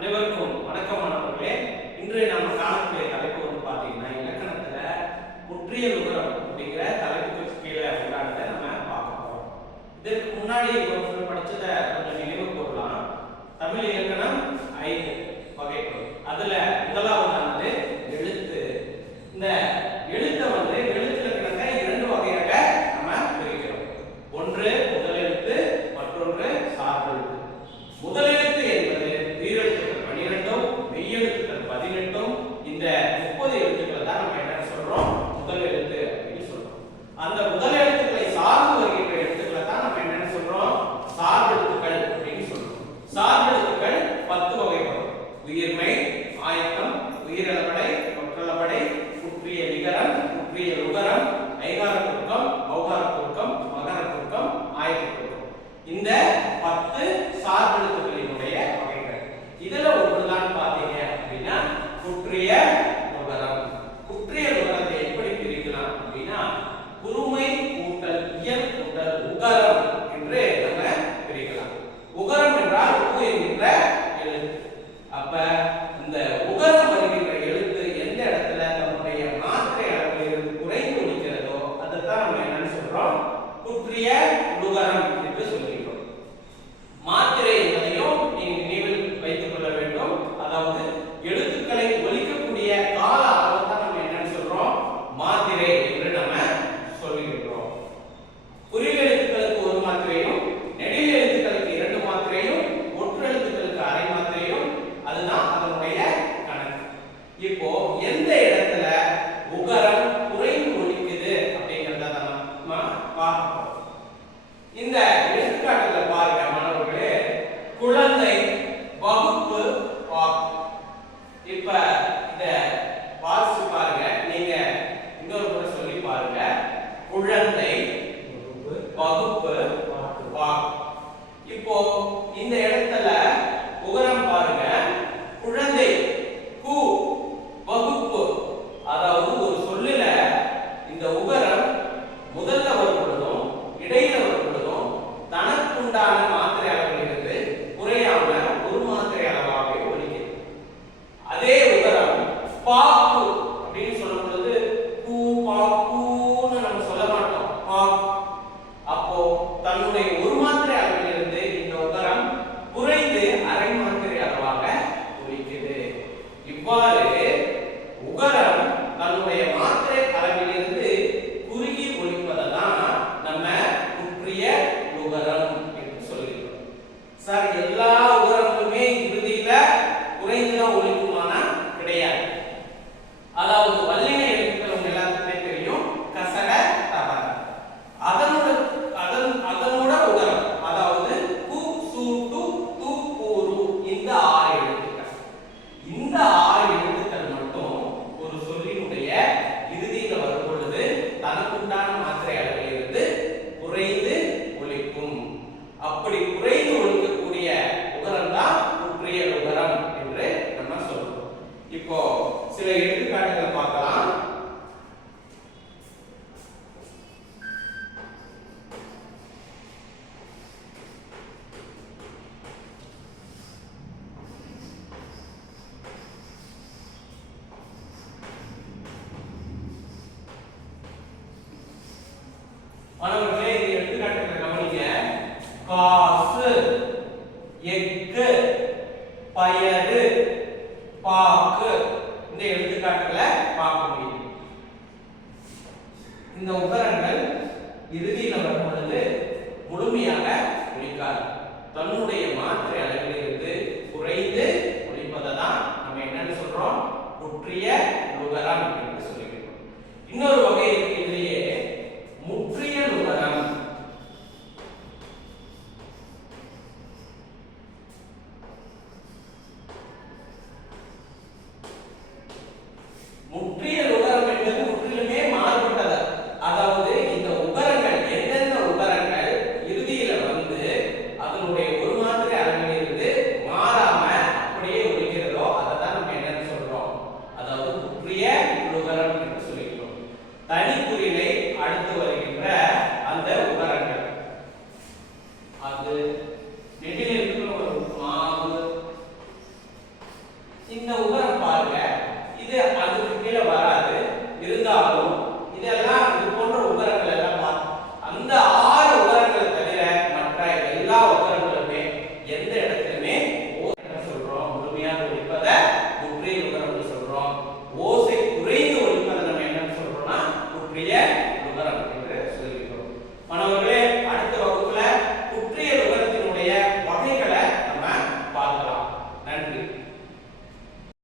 அனைவருக்கும் வணக்கம் மாணவர்களே இன்றைய நாம காணக்கூடிய தலைப்பு வந்து பாத்தீங்கன்னா இலக்கணத்துல முற்றிய விவரம் அப்படிங்கிற தலைப்புக்கு கீழே உள்ளானதை நம்ம பார்க்க போறோம். இதற்கு முன்னாடி ஒரு படிச்சதை கொஞ்சம் நினைவு கூறலாம். தமிழ் இலக்கணம் குற்றிய ஐகார குறுக்கம் பௌகார குறுக்கம் மகர குறுக்கம் ஆயத்த குறுக்கம் இந்த பத்து சார்பெழுத்துக்களினுடைய வகைகள். இதுல ஒன்றுதான் பாத்தீங்க அப்படின்னா குற்றிய நுகரம். குற்றிய நுகரத்தை எப்படி பிரிக்கலாம் அப்படின்னா குறுமை கூட்டல் இயல் கூட்டல் உகரம் என்று நம்ம பிரிக்கலாம். உகரம் என்றால் உ என்கின்ற எழுத்து அப்ப இந்த உகரம் வருகின்ற எழுத்து எந்த இடத்துல தன்னுடைய மாத்திரை அளவிலிருந்து குறைந்து ஒலிக்கிறதோ அதைத்தான் நம்ம என்னன்னு சொல்றோம் குற்றிய உகரம் என்று சொல்கிறோம் மாத்திரை என்பதையும் நீங்கள் நினைவில் வைத்துக் கொள்ள வேண்டும் அதாவது எழுத்துக்களை ஒலிக்கக்கூடிய கால அளவு தான் நம்ம என்னன்னு சொல்றோம் மாத்திரை என்று நம்ம சொல்லுகின்றோம் குறில் எழுத்துக்களுக்கு ஒரு மாத்திரையும் நெடில் எழுத்துக்களுக்கு இரண்டு மாத்திரையும் ஒற்று எழுத்துக்களுக்கு அரை மாத்திரையும் அதுதான் அதனுடைய கணக்கு இப்போ எந்த இடத்துல உகரம் குறைந்து ஒலிக்குது அப்படிங்கறத நம்ம பார்க்க இந்த உண்டான மாத்திரை அளவிலிருந்து குறையாம ஒரு மாத்திரை அளவாகவே ஒழிக்கும் அதே உகரம் பாக்கு அப்படின்னு சொல்லும் பொழுது பூ பாக்குன்னு நம்ம சொல்ல மாட்டோம். பாக்கு. அப்போ தன்னுடைய ஒரு மாத்திரை அளவிலிருந்து இந்த உகரம் குறைந்து அரை மாத்திரை அளவாக ஒழிக்குது. இவ்வாறு மாணவர்களே இந்த எடுத்துக்காட்டுகளை கவனிங்க. காசு எக்கு பயறு பாக்கு இந்த எடுத்துக்காட்டுகளை பார்க்க முடியும். இந்த உபகரணங்கள் இறுதியில் வரும் முழுமையாக ஒழிக்காது தன்னுடைய மாற்று அளவிலிருந்து குறைந்து ஒழிப்பதை தான் நம்ம என்னன்னு சொல்றோம்? முற்றிய தனிக்குறிலை அடுத்து வருகின்ற அந்த உபரங்கள் அது நெடில் இருக்கிற ஒரு மாவு இந்த உப உடைய நுகரம் என்று சொல்கிறோம் மாணவர்கள்